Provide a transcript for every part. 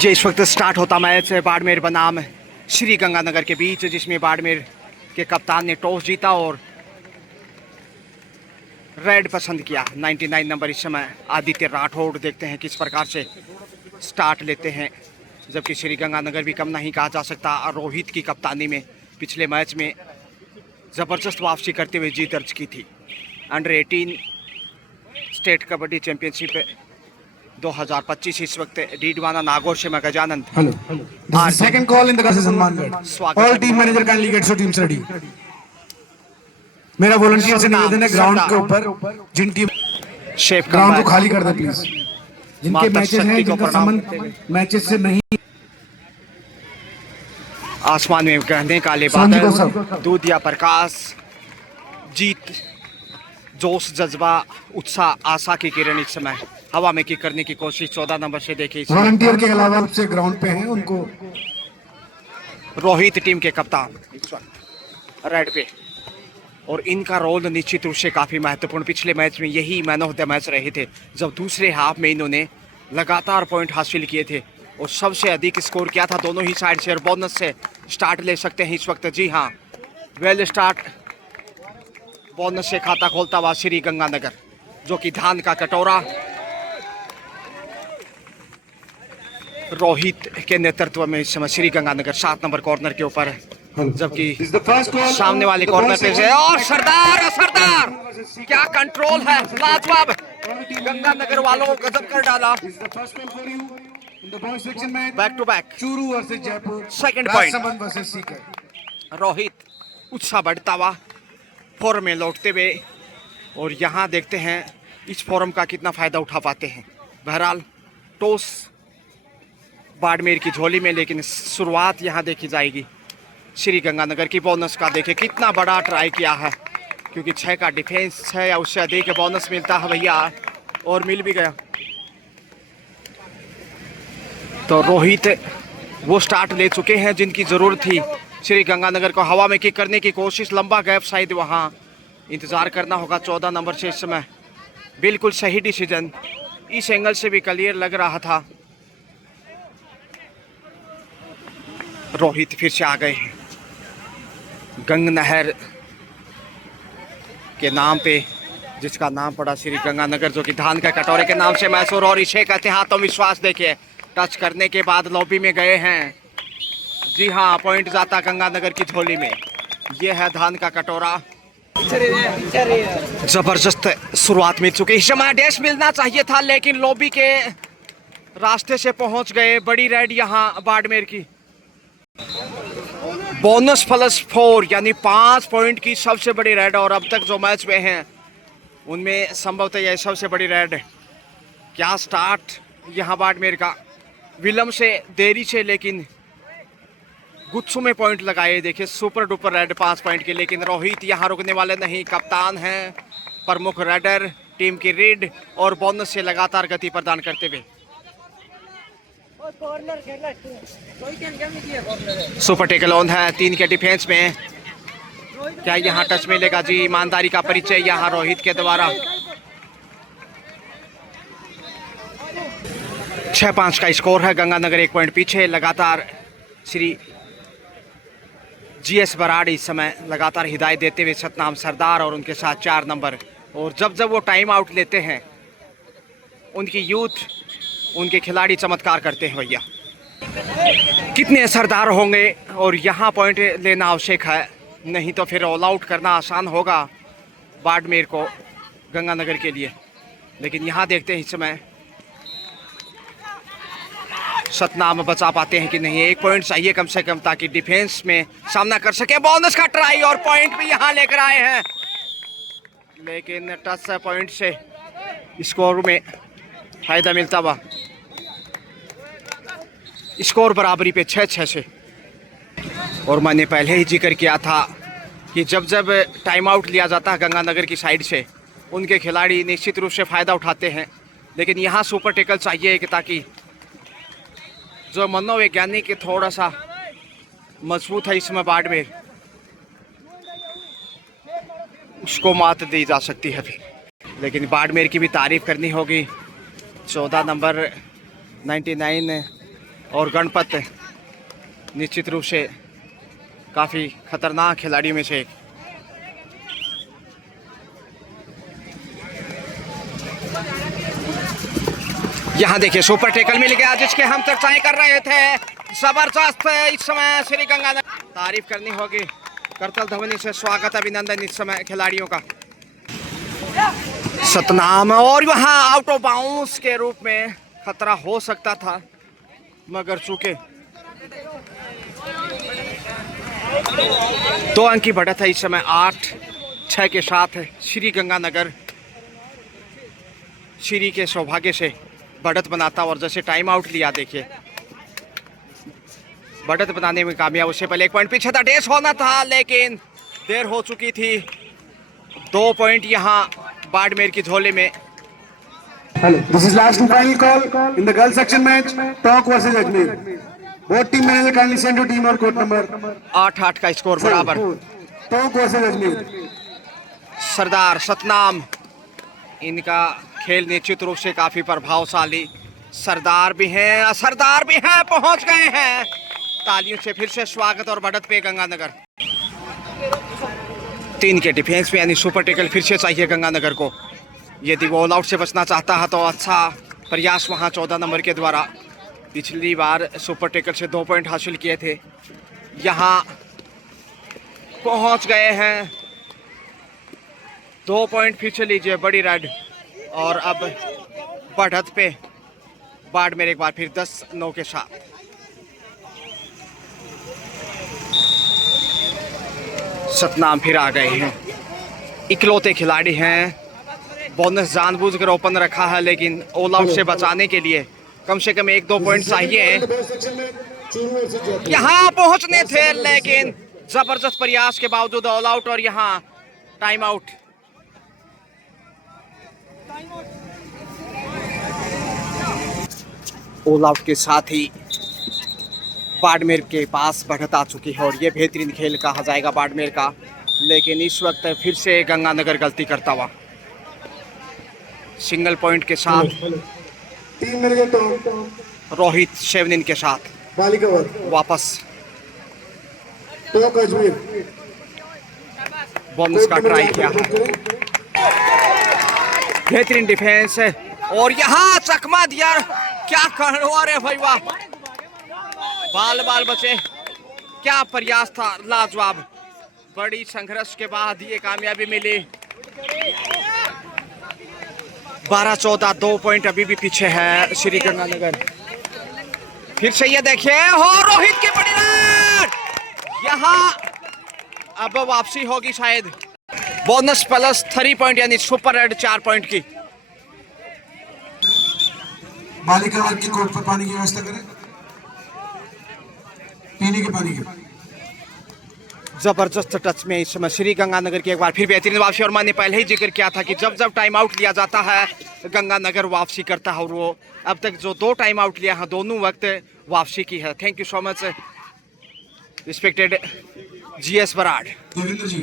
ये इस वक्त स्टार्ट होता मैच बाड़मेर बनाम श्री गंगानगर के बीच, जिसमें बाड़मेर के कप्तान ने टॉस जीता और रेड पसंद किया। 99 नंबर इस समय आदित्य राठौड़। देखते हैं किस प्रकार से स्टार्ट लेते हैं, जबकि श्री गंगानगर भी कम नहीं कहा जा सकता। रोहित की कप्तानी में पिछले मैच में ज़बरदस्त वापसी करते हुए जीत दर्ज की थी। अंडर 18 स्टेट कबड्डी चैंपियनशिप 2025 इस वक्त डीडवाना नागौर से मैं Gajanand. Hello second call in the Sanmangarh. All team manager kindly get your teams ready. मेरा वॉलंटियर से निवेदन है ग्राउंड के ऊपर जिन टीम शेफ ग्राउंड को खाली कर दे प्लीज। जिनके मैचेस हैं, जिनका संबंध मैचेस से नहीं। आसमान में गहने काले बादल, दूधिया प्रकाश, जीत, जोश, जज्बा, उत्साह, आशा की किरण इस समय हवा में किक करने की कोशिश 14 नंबर से देखी। वॉलंटियर के अलावा से ग्राउंड पे हैं, उनको रोहित टीम के कप्तान इस वक्त रेड पे, और इनका रोल निश्चित रूप से काफ़ी महत्वपूर्ण। पिछले मैच में यही मैन ऑफ द मैच रहे थे, जब दूसरे हाफ में इन्होंने लगातार पॉइंट हासिल किए थे और सबसे अधिक स्कोर किया था दोनों ही साइड से। और बोनस से स्टार्ट ले सकते हैं इस वक्त। जी हाँ, वेल स्टार्ट बोनस से खाता खोलता हुआ श्री गंगानगर, जो कि धान का कटोरा रोहित के नेतृत्व में इस समय श्री गंगानगर 7 नंबर कॉर्नर के ऊपर, जबकि सामने वाले कॉर्नर पे से और सरदार क्या कंट्रोल है, लाजवाब। गंगानगर वालों को गजब कर डाला। Back to back second point. Rohit उत्साह बढ़ता हुआ फॉर्म में लौटते हुए, और यहाँ देखते हैं इस फॉर्म का कितना फायदा उठा पाते हैं। बहरहाल टॉस बाड़मेर की झोली में, लेकिन शुरुआत यहाँ देखी जाएगी श्री गंगानगर की। बोनस का देखे कितना बड़ा ट्राई किया है, क्योंकि 6 का डिफेंस है या उससे अधिक बोनस मिलता है भैया, और मिल भी गया। तो रोहित वो स्टार्ट ले चुके हैं जिनकी ज़रूरत थी। श्री गंगानगर को हवा में किक करने की कोशिश, लंबा गैप शायद वहाँ इंतज़ार करना होगा 14 नंबर से इस समय। बिल्कुल सही डिसीजन, इस एंगल से भी क्लियर लग रहा था। रोहित फिर से आ गए हैं गंग नहर के नाम पे, जिसका नाम पड़ा श्री गंगानगर, जो कि धान का कटोरे के नाम से मैसूर। और इसे कहते हैं आत्मविश्वास। देखिए टच करने के बाद लॉबी में गए हैं। जी हाँ, पॉइंट जाता गंगानगर की झोली में। यह है धान का कटोरा। जबरदस्त शुरुआत मिल चुकी है। समय डैश मिलना चाहिए था, लेकिन लॉबी के रास्ते से पहुंच गए। बड़ी रेड यहाँ बाड़मेर की। बोनस +4 यानी 5 पॉइंट की सबसे बड़ी रेड, और अब तक जो मैच में हैं उनमें संभवतः यह सबसे बड़ी रेड है। क्या स्टार्ट यहाँ बाड़मेर का, विलम्ब से, देरी से, लेकिन गुच्छों में पॉइंट लगाए। देखिए सुपर डुपर रेड 5 पॉइंट की, लेकिन रोहित यहाँ रुकने वाले नहीं। कप्तान हैं, प्रमुख रेडर, टीम की रीड और बोनस से लगातार गति प्रदान करते हुए। सुपर टेकल ऑन है 3 के डिफेंस में। क्या यहाँ टच मिलेगा? जी, ईमानदारी का परिचय यहाँ रोहित के द्वारा। 6-5 का स्कोर है। गंगानगर 1 पॉइंट पीछे। लगातार श्री GS बराड़ इस समय लगातार हिदायत देते हुए, सतनाम सरदार और उनके साथ 4 नंबर। और जब जब वो टाइम आउट लेते हैं, उनकी यूथ, उनके खिलाड़ी चमत्कार करते हैं भैया। कितने असरदार होंगे, और यहाँ पॉइंट लेना आवश्यक है, नहीं तो फिर ऑल आउट करना आसान होगा बाड़मेर को, गंगानगर के लिए। लेकिन यहाँ देखते हैं इस समय सतनाम बचा पाते हैं कि नहीं। 1 पॉइंट चाहिए कम से कम, ताकि डिफेंस में सामना कर सके। बोनस का ट्राई और पॉइंट भी यहाँ लेकर आए हैं, लेकिन टच पॉइंट से स्कोर में फायदा मिलता हुआ। स्कोर बराबरी पे 6-6 से। और मैंने पहले ही जिक्र किया था कि जब जब टाइम आउट लिया जाता है गंगानगर की साइड से, उनके खिलाड़ी निश्चित रूप से फ़ायदा उठाते हैं। लेकिन यहाँ सुपर टेकल चाहिए कि ताकि जो मनोवैज्ञानिक थोड़ा सा मजबूत है इसमें बाड़मेर, उसको मात दी जा सकती है फिर। लेकिन बाड़मेर की भी तारीफ करनी होगी। 14 नंबर 99 और गणपत निश्चित रूप से काफ़ी खतरनाक खिलाड़ियों में से एक। यहाँ देखिए सुपर टैकल मिल गया जिसके हम चर्चाएं कर रहे थे। जबरदस्त इस समय श्री गंगानगर, तारीफ करनी होगी, करतल ध्वनि से स्वागत अभिनंदन इस समय खिलाड़ियों का। सतनाम और वहाँ आउट ऑफ बाउंस के रूप में खतरा हो सकता था, मगर चूंकि 2 अंक की बढ़त है इस समय 8-6 के साथ श्री गंगानगर श्री के सौभाग्य से बढ़त बनाता। और जैसे टाइम आउट लिया, देखिए बढ़त बनाने में कामयाब। उससे पहले 1 पॉइंट पीछे था, डेस होना था लेकिन देर हो चुकी थी। 2 पॉइंट यहाँ बाड़मेर की झोले में। This is last and final call in the girls section match. Talk versus Ajmer. Both team manager kindly send to team or court number 8-8 का स्कोर बराबर। Talk versus Ajmer. सरदार सतनाम, इनका खेल निश्चित रूप से काफी प्रभावशाली। सरदार भी हैं, असरदार भी हैं, पहुंच गए हैं। तालियों से फिर से स्वागत और बढ़त पे गंगानगर। 3 के डिफेंस में यानी सुपर टैकल फिर से चाहिए गंगानगर को। यदि वो ऑल आउट से बचना चाहता है तो अच्छा प्रयास वहां 14 नंबर के द्वारा। पिछली बार सुपर टैकल से 2 पॉइंट हासिल किए थे, यहाँ पहुंच गए हैं। 2 पॉइंट फिर से लीजिए बड़ी रेड। और अब बढ़त पे बाड़मेर एक बार फिर 10-9 के साथ। सतनाम फिर आ गए हैं, इकलौते खिलाड़ी हैं। बोनस जानबूझकर ओपन रखा है लेकिन ऑल आउट से बचाने के लिए कम से कम 1-2 पॉइंट चाहिए। यहाँ पहुंचने थे लेकिन जबरदस्त प्रयास के बावजूद ऑल आउट और यहाँ टाइम आउट। ऑल आउट के साथ ही बाड़मेर के पास बढ़त आ चुकी है और ये बेहतरीन खेल कहा जाएगा बाड़मेर का। लेकिन इस वक्त फिर से गंगानगर गलती करता हुआ सिंगल पॉइंट के साथ रोहित शेवनिन के साथ वापस बोनस का ट्राई किया है। बेहतरीन डिफेंस है और यहाँ चकमा दिया। क्या कर रहे भाई, वाह, बाल बचे। क्या प्रयास था, लाजवाब। बड़ी संघर्ष के बाद ये कामयाबी मिली। 12-14 2 पॉइंट अभी भी पीछे है श्री गंगानगर। फिर से ये देखिए हो रोहित की बड़ी राइड। यहाँ अब वापसी होगी शायद। बोनस प्लस 3 पॉइंट यानी सुपर रेड 4 पॉइंट की। बालिका वर्ग के कोर्ट पर पानी की व्यवस्था करें, पीने के पानी की। जबरदस्त टच में इस समय श्री गंगानगर की एक बार फिर बेहतरीन वापसी। और मैंने पहले ही जिक्र किया था कि जब जब टाइम आउट लिया जाता है गंगानगर वापसी करता है और वो अब तक जो 2 टाइम आउट लिया है दोनों वक्त वापसी की है। Thank you so much respected GS Brar. Devendra ji,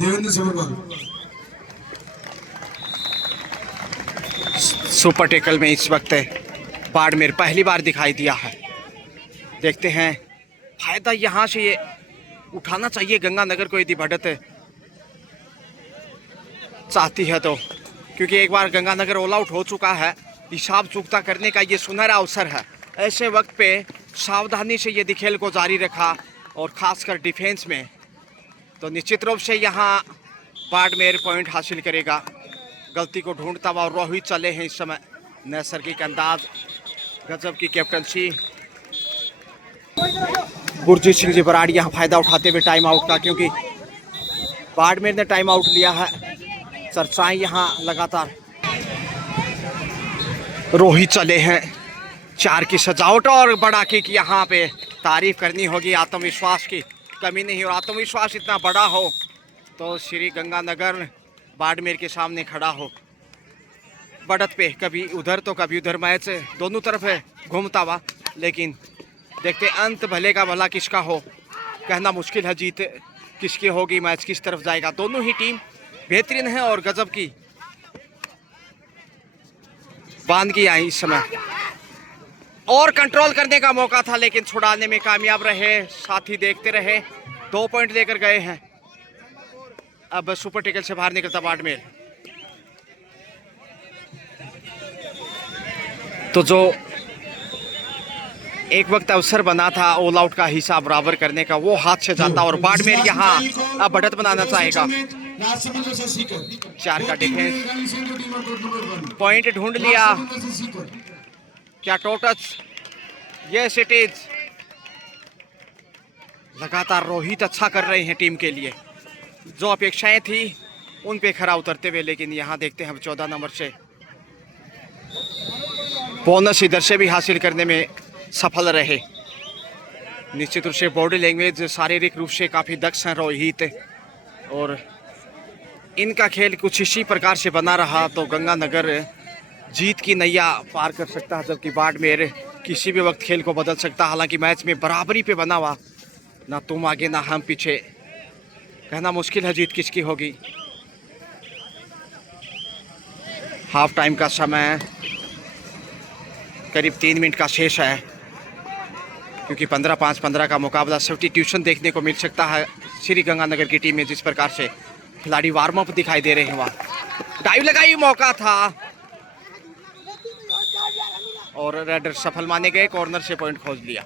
Devendra Sabharwal. Super tackle में इस वक्त बाड़मेर पहली बार दिखाई दिया है। देखते हैं फायदा यहाँ से ये उठाना चाहिए गंगानगर को यदि बढ़त चाहती है तो, क्योंकि एक बार गंगानगर ऑल आउट हो चुका है। हिसाब चुकता करने का ये सुनहरा अवसर है। ऐसे वक्त पे सावधानी से यदि खेल को जारी रखा और खासकर डिफेंस में तो निश्चित रूप से यहाँ बाड़मेर पॉइंट हासिल करेगा। गलती को ढूंढता हुआ रोहित चले हैं इस समय। नैसर्गिक अंदाज, गजब की कैप्टनसी। गुरजीत सिंह जी बराड़ यहाँ फायदा उठाते हुए टाइम आउट का, क्योंकि बाड़मेर ने टाइम आउट लिया है। चर्चाएं यहाँ लगातार। रोहित चले हैं, 4 की सजावट और बड़ा किक। यहाँ पे तारीफ करनी होगी, आत्मविश्वास की कमी नहीं। और आत्मविश्वास इतना बड़ा हो तो श्री गंगानगर बाड़मेर के सामने खड़ा हो। बढ़त पे कभी उधर तो कभी उधर मैच दोनों तरफ है घूमता हुआ। लेकिन देखते अंत भले का भला किसका हो, कहना मुश्किल है जीत किसकी होगी, मैच किस तरफ जाएगा। दोनों ही टीम बेहतरीन है और गजब की बांध की आई इस समय। और कंट्रोल करने का मौका था लेकिन छुड़ाने में कामयाब रहे, साथी देखते रहे, 2 पॉइंट लेकर गए हैं। अब सुपर टिकल से बाहर निकलता बाड़मेर। तो जो एक वक्त अवसर बना था ऑल आउट का हिसाब बराबर करने का, वो हाथ से जाता और बाड़मेर यहाँ अब बढ़त बनाना चाहेगा। 4 का डिफेंस, पॉइंट ढूंढ लिया, क्या टोटस, यस इट इज। लगातार रोहित अच्छा कर रहे हैं टीम के लिए, जो अपेक्षाएं थी उन पे खरा उतरते हुए। लेकिन यहाँ देखते हैं 14 नंबर से बोनस इधर से भी हासिल करने में सफल रहे। निश्चित रूप से बॉडी लैंग्वेज, शारीरिक रूप से काफ़ी दक्ष हैं रोहित, और इनका खेल कुछ इसी प्रकार से बना रहा तो गंगानगर जीत की नैया पार कर सकता है, जबकि बाड़मेर किसी भी वक्त खेल को बदल सकता। हालांकि मैच में बराबरी पे बना हुआ, ना तुम आगे ना हम पीछे, कहना मुश्किल है जीत किसकी होगी। हाफ टाइम का समय करीब 3 मिनट का शेष है, क्योंकि 15-5-15 का मुकाबला सब्स्टिट्यूशन देखने को मिल सकता है श्री गंगानगर की टीम में। जिस प्रकार से खिलाड़ी वार्म अप दिखाई दे रहे हैं, वहाँ डाइव लगाई, मौका था और रेडर सफल माने गए, कॉर्नर से पॉइंट खोज लिया।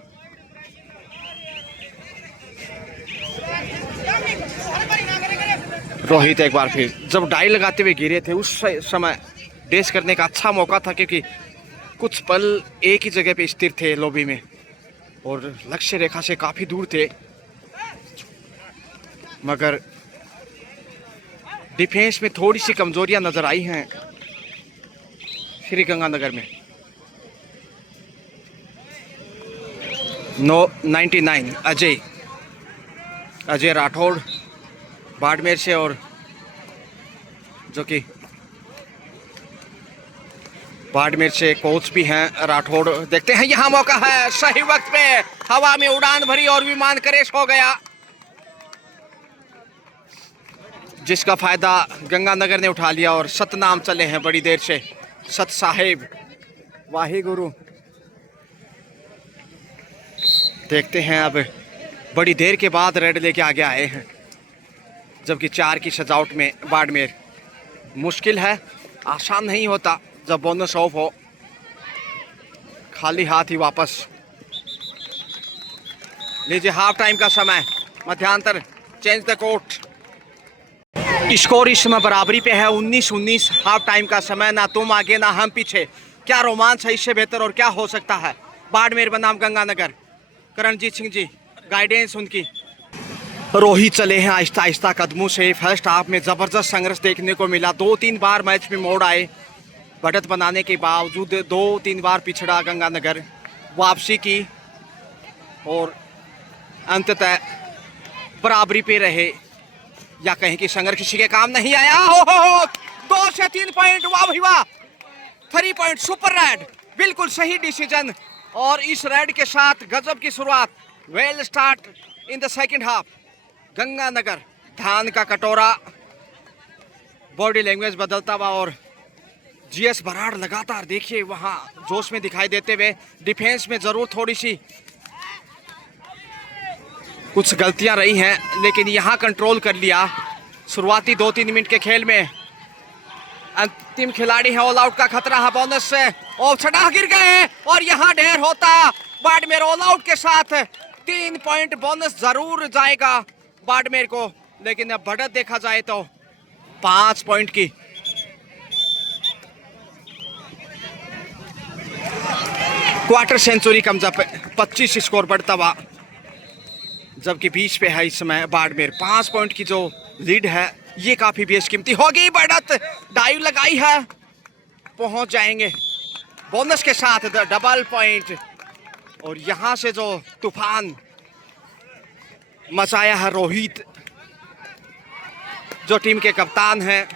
रोहित एक बार फिर जब डाई लगाते हुए गिरे थे, उस समय डेस करने का अच्छा मौका था, क्योंकि कुछ पल एक ही जगह पे स्थिर थे लॉबी में और लक्ष्य रेखा से काफी दूर थे, मगर डिफेंस में थोड़ी सी कमजोरियां नजर आई हैं श्री गंगानगर में। 99 अजय राठौड़ बाड़मेर से, और जो कि बाड़मेर से कोच भी हैं राठौड़। देखते हैं यहाँ मौका है, सही वक्त पे हवा में उड़ान भरी और विमान क्रैश हो गया, जिसका फायदा गंगानगर ने उठा लिया और सतनाम चले हैं बड़ी देर से। सत साहेब वाहे गुरु। देखते हैं अब बड़ी देर के बाद रेड लेके आगे आए हैं, जबकि 4 की सजावट में बाड़मेर। मुश्किल है, आसान नहीं होता जब बोनस ऑफ हो, खाली हाथ ही वापस। लीजिए हाफ टाइम का समय, मध्यांतर, चेंज द कोर्ट। स्कोर इस समय बराबरी पे है, 19-19 हाफ टाइम का समय। ना तुम आगे ना हम पीछे, क्या रोमांच है इससे बेहतर और क्या हो सकता है। बाड़मेर बनाम गंगानगर, करणजीत सिंह जी गाइडेंस उनकी। रोहित चले हैं आहिस्ता आहिस्ता कदमों से। फर्स्ट हाफ में जबरदस्त संघर्ष देखने को मिला, 2-3 बार मैच में मोड़ आए, बढ़त बनाने के बावजूद 2-3 बार पिछड़ा गंगानगर, वापसी की और अंततः बराबरी पे रहे, या कहीं कि संघर्ष किसी के काम नहीं आया। हो 2 से 3 पॉइंट, वाह भाई वाह, 3 पॉइंट, सुपर रेड, बिल्कुल सही डिसीजन। और इस रेड के साथ गजब की शुरुआत, well start in the second half. Ganganagar धान का कटोरा, बॉडी लैंग्वेज बदलता हुआ, और जीएस बराड़ लगातार देखिए वहां जोश में दिखाई देते हुए। डिफेंस में जरूर थोड़ी सी कुछ गलतियां रही हैं, लेकिन यहां कंट्रोल कर लिया। शुरुआती 2-3 मिनट के खेल में अंतिम खिलाड़ी है, ऑल आउट का खतरा है बोनस से, और छड़ा गिर गए और यहां ढेर होता। बाड़मेर ऑल आउट के साथ 3 पॉइंट बोनस जरूर जाएगा बाड़मेर को, लेकिन अब बढ़त देखा जाए तो 5 पॉइंट की। क्वार्टर सेंचुरी कम जब 25 स्कोर बढ़ता हुआ, जबकि बीच पे है इस समय बाड़मेर। 5 पॉइंट की जो लीड है ये काफी बेशकीमती होगी। बढ़त डाइव लगाई है, पहुंच जाएंगे बोनस के साथ डबल पॉइंट। और यहां से जो तूफान मचाया है रोहित, जो टीम के कप्तान हैं,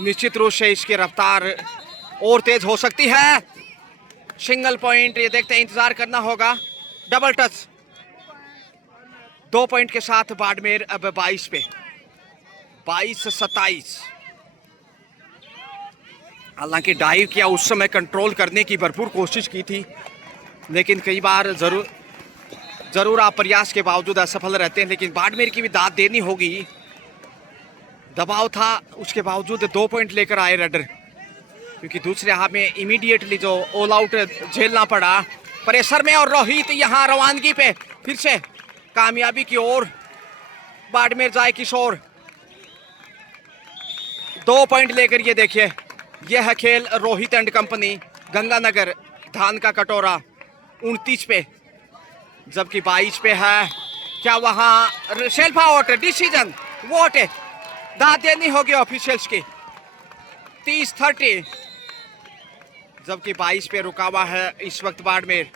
निश्चित रूप से इसकी रफ्तार और तेज हो सकती है। सिंगल पॉइंट, ये देखते हैं, इंतजार करना होगा। डबल टच, 2 पॉइंट के साथ बाड़मेर अब 22 पे, 22-27। हालांकि डाइव किया, उस समय कंट्रोल करने की भरपूर कोशिश की थी, लेकिन कई बार जरूर आप प्रयास के बावजूद असफल रहते हैं। लेकिन बाड़मेर की भी दाद देनी होगी। दबाव था, उसके बावजूद 2 पॉइंट लेकर आए रेडर, क्योंकि दूसरे हाफ में इमीडिएटली जो ऑल आउट झेलना पड़ा प्रेशर में। और रोहित यहाँ रवानगी पे फिर से कामयाबी की ओर बाड़मेर जाए किशोर 2 पॉइंट लेकर। ये देखिए, यह है खेल रोहित एंड कंपनी गंगानगर। धान का कटोरा 29 पे, जबकि 22 पे है। क्या वहां सेल्फ आउट डिसीजन वोट है, दाद देनी होगी ऑफिशियल्स की। 30-30, जबकि 22 पे रुका हुआ है इस वक्त बाड़मेर।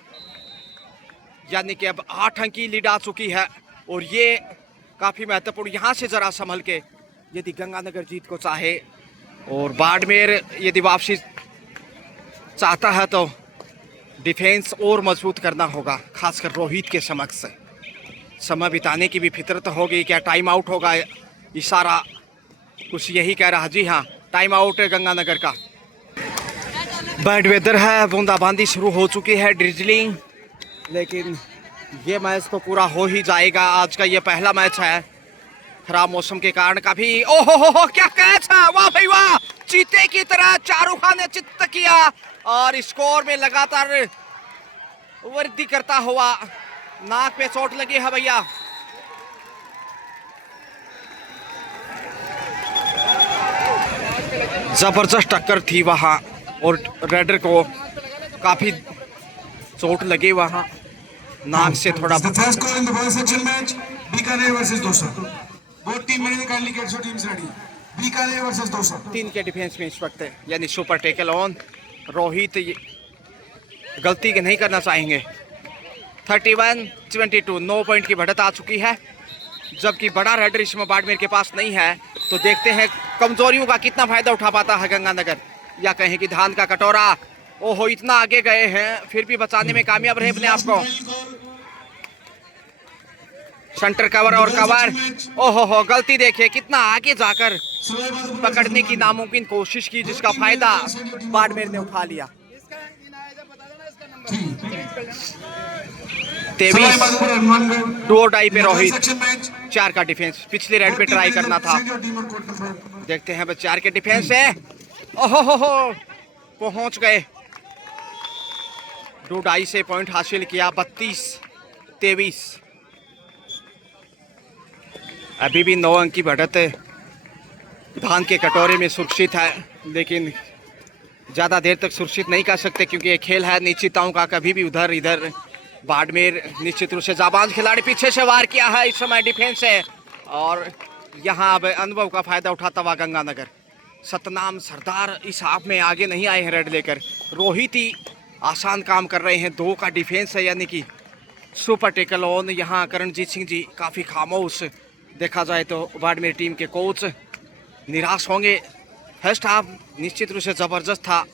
यानी कि अब 8 अंक की लीड आ चुकी है और ये काफी महत्वपूर्ण। यहां से जरा संभल के यदि गंगानगर जीत को चाहे और बाड़मेर यदि वापसी चाहता है तो डिफेंस और मजबूत करना होगा, खासकर रोहित के समक्ष। समय बिताने की भी फितरत होगी। क्या टाइम आउट होगा? इशारा कुछ यही कह रहा। जी हाँ, टाइम आउट है गंगानगर का। बैड वेदर है, बूंदाबांदी शुरू हो चुकी है, ड्रिजलिंग। लेकिन ये मैच तो पूरा हो ही जाएगा। आज का ये पहला मैच है। खराब मौसम के कारण काफी ओहो क्या कैच है, वाह भाई वाह, चीते की तरह शाहरुख खान ने चित्त किया और स्कोर में लगातार वृद्धि करता हुआ। नाक पे चोट लगी है भैया। जबरदस्त टक्कर थी वहां और रेडर को काफी चोट लगी वहां, नाक से थोड़ा। तीन के डिफेंस में इस वक्त यानी सुपर टेकल ऑन। रोहित गलती नहीं करना चाहेंगे। 31-22, 9 पॉइंट की बढ़त आ चुकी है, जबकि बड़ा रेडर इसमें बाड़मेर के पास नहीं है। तो देखते हैं कमजोरियों का कितना फायदा उठा पाता है गंगानगर, या कहें कि धान का कटोरा। ओहो, इतना आगे गए हैं फिर भी बचाने में कामयाब रहे अपने आप को। सेंटर कवर और कवर, ओहो गलती देखिए, कितना आगे जाकर पकड़ने की नामुमकिन कोशिश की, जिसका फायदा बाड़मेर ने उठा लिया। 23 2 डाई पे रोहित, 4 का डिफेंस। पिछले रेड पे ट्राई करना था। देखते हैं, बस 4 के डिफेंस है। ओहो पहुंच गए। 2 डाई से पॉइंट हासिल किया। 32-23, अभी भी 9 अंक की बढ़त धान के कटोरे में सुरक्षित है, लेकिन ज़्यादा देर तक सुरक्षित नहीं कर सकते, क्योंकि ये खेल है निश्चितताओं का। कभी भी उधर इधर। बाड़मेर निश्चित रूप से जाबाज खिलाड़ी, पीछे से वार किया है, इस समय डिफेंस है। और यहाँ अब अनुभव का फायदा उठाता हुआ गंगानगर। सतनाम सरदार इस हाफ में आगे नहीं आए हैं रेड लेकर। रोहित ही आसान काम कर रहे हैं। 2 का डिफेंस है, यानी कि सुपर टेकल ऑन। यहाँ करणजीत सिंह जी काफ़ी खामोश, देखा जाए तो बाड़मेर टीम के कोच निराश होंगे। फर्स्ट हाफ निश्चित रूप से ज़बरदस्त था,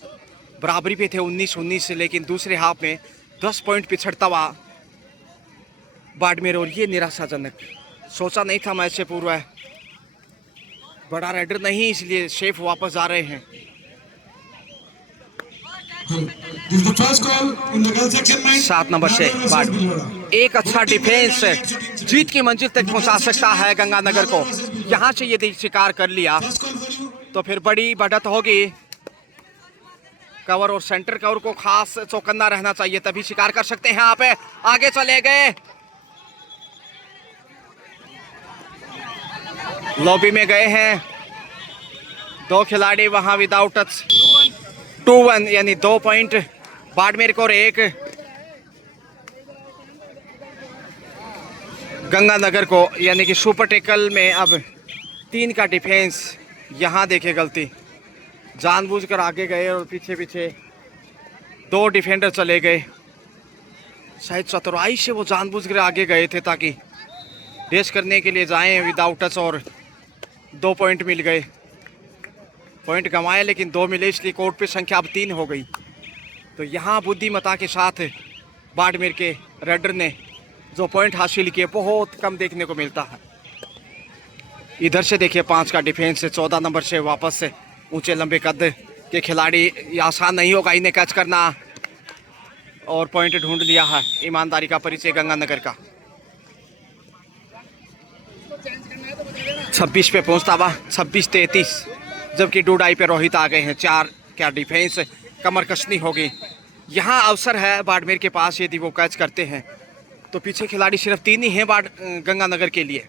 बराबरी पे थे 19-19, लेकिन दूसरे हाफ में 10 पॉइंट पिछड़ता हुआ बाड़मेर। और ये निराशाजनक, सोचा नहीं था मैच से पूर्व है। बड़ा रेडर नहीं, इसलिए शेफ वापस जा रहे हैं। 7 नंबर से बाड़मेर। एक अच्छा डिफेंस जीत की मंजिल तक पहुंचा सकता है गंगानगर को। यहां से यदि शिकार कर लिया तो फिर बड़ी बढ़त होगी। कवर और सेंटर कवर को खास चौकन्ना रहना चाहिए, तभी शिकार कर सकते हैं। यहाँ पे आगे चले गए, लॉबी में गए हैं 2 खिलाड़ी वहां विदाउट टच। 2-1 यानी 2 पॉइंट बाड़मेर को और 1 गंगानगर को, यानी कि सुपर टेकल में अब 3 का डिफेंस। यहाँ देखे गलती, जानबूझकर आगे गए और पीछे पीछे 2 डिफेंडर चले गए। शायद चतुराई से वो जानबूझकर आगे गए थे ताकि रेस करने के लिए जाएं विदाउट टच, और 2 पॉइंट मिल गए। पॉइंट गंवाए लेकिन 2 मिले, इसलिए कोर्ट पे संख्या अब 3 हो गई। तो यहाँ बुद्धिमता के साथ बाड़मेर के रेडर ने जो पॉइंट हासिल किए बहुत कम देखने को मिलता है। इधर से देखिए 5 का डिफेंस, 14 नंबर से वापस से ऊंचे लंबे कद के खिलाड़ी। ये आसान नहीं होगा इन्हें कैच करना। और पॉइंट ढूंढ लिया है। ईमानदारी का परिचय गंगानगर का। 26 पे पहुंचता हुआ 26-33, जबकि डूडाई पे रोहित आ गए हैं। 4 क्या डिफेंस, कमर कसनी होगी। यहाँ अवसर है बाड़मेर के पास, यदि वो कैच करते हैं तो पीछे खिलाड़ी सिर्फ 3 ही हैं गंगानगर के लिए।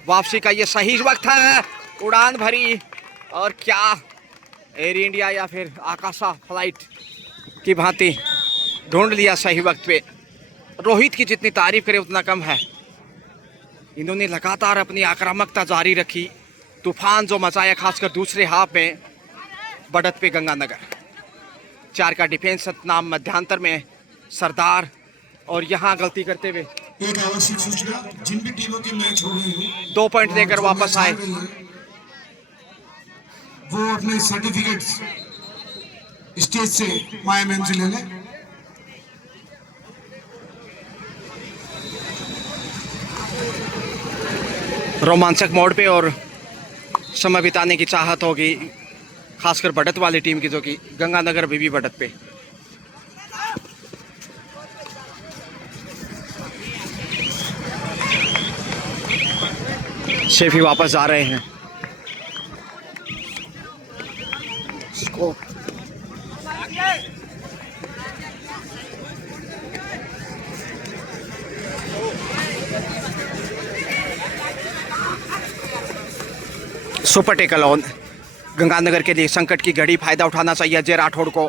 वापसी का ये सही वक्त है, उड़ान भरी और क्या एयर इंडिया या फिर आकाशा फ्लाइट की भांति ढूंढ लिया सही वक्त पे। रोहित की जितनी तारीफ करे उतना कम है। इन्होंने लगातार अपनी आक्रामकता जारी रखी, तूफान जो मचाया खासकर दूसरे हाफ में बढ़त पे गंगानगर। 4 का डिफेंस सतनाम मध्यांतर में सरदार, और यहाँ गलती करते हुए एक आवश्यक सूचना, जिन भी टीमों के मैच हो गए हैं 2 पॉइंट देकर वापस आए। वो अपने सर्टिफिकेट्स स्टेज से माया मैम से ले लें। रोमांचक मोड़ पे और समय बिताने की चाहत होगी, खासकर बढ़त वाली टीम की, जो कि गंगानगर अभी भी बढ़त पे। शेफी वापस जा रहे हैं। Super tackle on. गंगानगर के लिए संकट की घड़ी, फायदा उठाना चाहिए अजय राठौड़ को,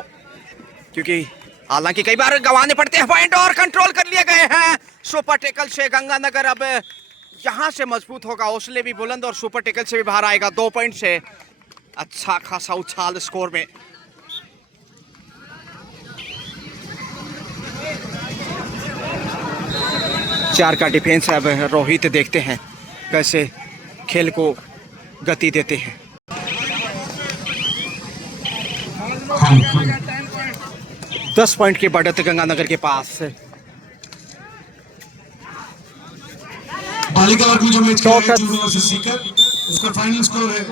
क्योंकि हालांकि कई बार गंवाने पड़ते हैं पॉइंट, और कंट्रोल कर लिए गए हैं सुपर टेकल से। गंगानगर अब यहां से मजबूत होगा, हौसले भी बुलंद और सुपर टेकल से भी बाहर आएगा 2 पॉइंट से। अच्छा खासा उछाल स्कोर में। चार का डिफेंस है। अब रोहित देखते हैं कैसे खेल को गति देते हैं। हाँ। 10 पॉइंट की बढ़त गंगानगर के पास। बालिका वर्ग में जो मैच खेला है चूरू वर्सेस सीकर, उसका फाइनल स्कोर है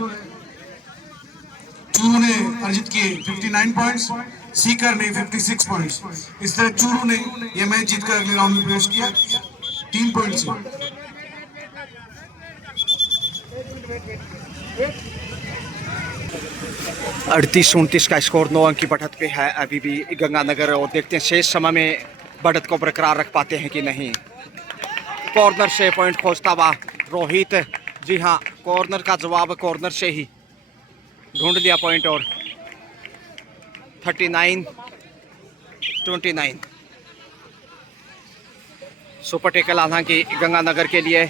चूरू ने अर्जित किए 59 पॉइंट्स, सीकर ने 56 पॉइंट्स। इस तरह चूरू ने यह मैच जीतकर अगले राउंड में प्रवेश किया 3 पॉइंट से। अड़तीस 29 का स्कोर, 9 अंक की बढ़त पे है अभी भी गंगानगर, और देखते हैं शेष समय में बढ़त को बरकरार रख पाते हैं कि नहीं। कॉर्नर से पॉइंट खोजता हुआ रोहित, जी हाँ, कॉर्नर का जवाब कॉर्नर से ही ढूंढ लिया पॉइंट, और 39-29 सुपर टेकल हालांकि गंगानगर के लिए।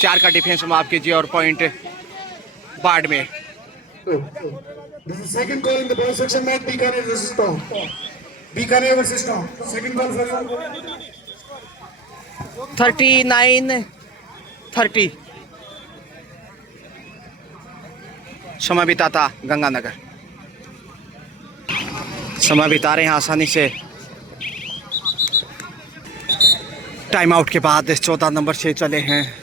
4 का डिफेंस माफ कीजिए और point Barmer. This is second call in the ball section match. Bikaner versus Tom. Bikaner versus Tom. Second ball for you. 39-30 समय बिताता गंगानगर। समय बिता रहे हैं आसानी से। टाइम आउट के बाद 14 नंबर से चले हैं,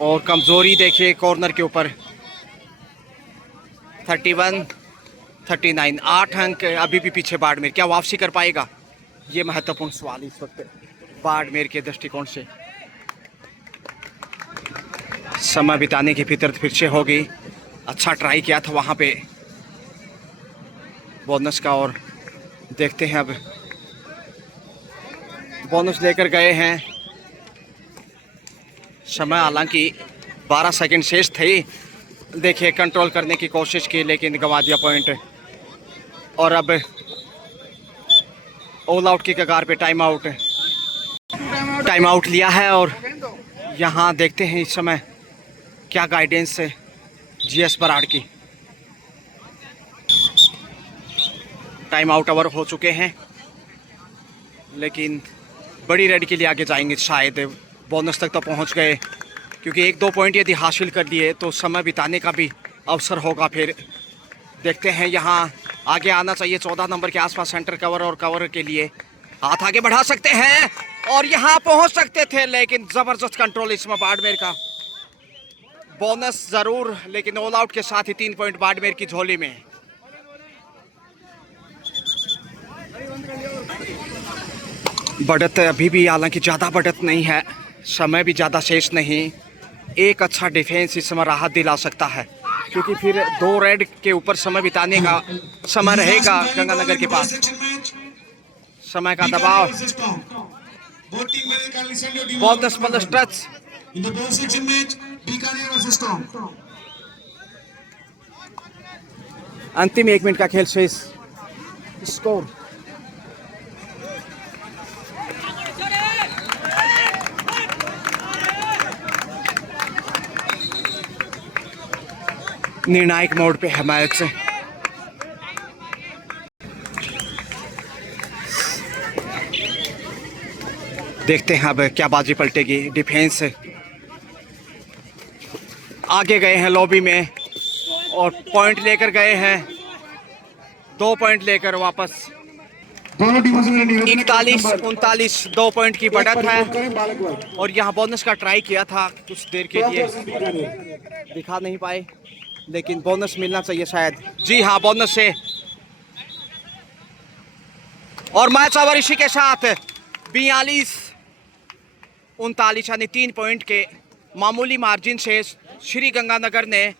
और कमजोरी देखिए कॉर्नर के ऊपर। 31-39, 8 अंक अभी भी पीछे बाड़मेर। क्या वापसी कर पाएगा, ये महत्वपूर्ण सवाल इस वक्त बाड़मेर के दृष्टिकोण से। समय बिताने की फितरत फिर से होगी। अच्छा ट्राई किया था वहाँ पे बोनस का, और देखते हैं अब बोनस लेकर गए हैं। समय हालांकि 12 सेकंड शेष थे, देखिए कंट्रोल करने की कोशिश की लेकिन गंवा दिया पॉइंट, और अब ऑल आउट की कगार पे टाइम आउट लिया है। और यहाँ देखते हैं इस समय क्या गाइडेंस है जीएस बराड़ की। टाइम आउट ओवर हो चुके हैं, लेकिन बड़ी रेड के लिए आगे जाएंगे शायद। बोनस तक तो पहुंच गए, क्योंकि 1-2 पॉइंट यदि हासिल कर लिए तो समय बिताने का भी अवसर होगा। फिर देखते हैं, यहाँ आगे आना चाहिए 14 नंबर के आसपास सेंटर कवर, और कवर के लिए हाथ आगे बढ़ा सकते हैं और यहाँ पहुंच सकते थे, लेकिन जबरदस्त कंट्रोल इसमें बाड़मेर का। बोनस जरूर, लेकिन ऑल आउट के साथ ही 3 पॉइंट बाड़मेर की झोली में। बढ़त अभी भी हालांकि ज़्यादा बढ़त नहीं है, समय भी ज़्यादा शेष नहीं। एक अच्छा डिफेंस इस समय राहत दिला सकता है, क्योंकि फिर 2 रेड के ऊपर समय बिताने का समय रहेगा गंगानगर के पास। समय का दबाव, ball 10 plus touch. In the ball section match, Bikaner versus Tom. अंतिम 1 मिनट का खेल शेष। स्कोर निर्णायक मोड पे है मैच। देखते हैं अब क्या बाजी पलटेगी। डिफेंस आगे गए हैं लॉबी में और पॉइंट लेकर गए हैं, 2 पॉइंट लेकर वापस। दोनों टीमों से मेरा निवेदन है कि 41-39 2 पॉइंट की बढ़त है। करें बालक वर्ग। और यहाँ बोनस का ट्राई किया था कुछ देर के लिए, दिखा नहीं पाए, लेकिन बोनस मिलना चाहिए शायद। जी हाँ, बोनस से। और मैच ओवर इसी के साथ 42-39 यानी 3 पॉइंट के मामूली मार्जिन से श्री गंगानगर ने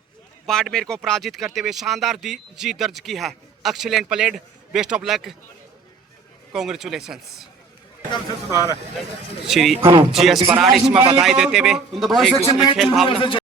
बाड़मेर को पराजित करते हुए शानदार जीत दर्ज की है। Excellent played, best of luck, congratulations. Shri GS Brar इसमें बधाई देते हुए एक दूसरे खेल भावना